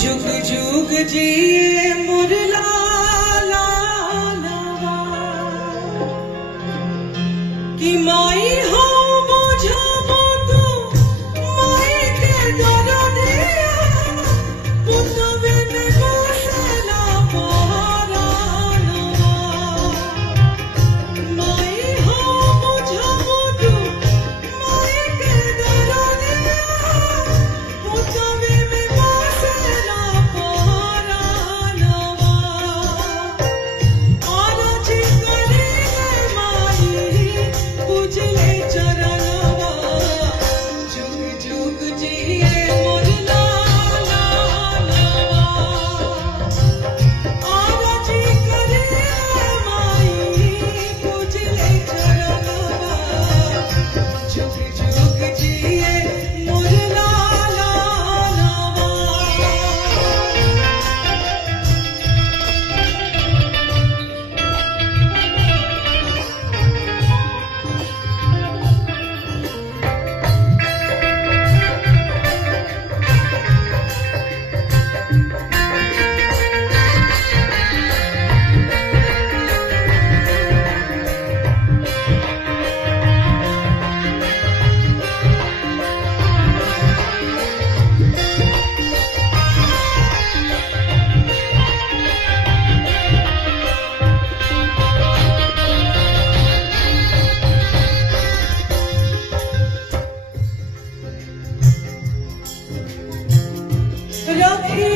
जुग जुग जिए मोर लाला कि माई हो बुझो तू माई के दरदे पुतवे में बसला पारा माई हो बुझो तू माई के दरदे पुतवे में बसला पारा आरज करे माई पूजले चरणवा जुग जुग जिए मोर लाला आरज करे माई पूजले चरणवा जुग जुग जिए मोर लाला रखी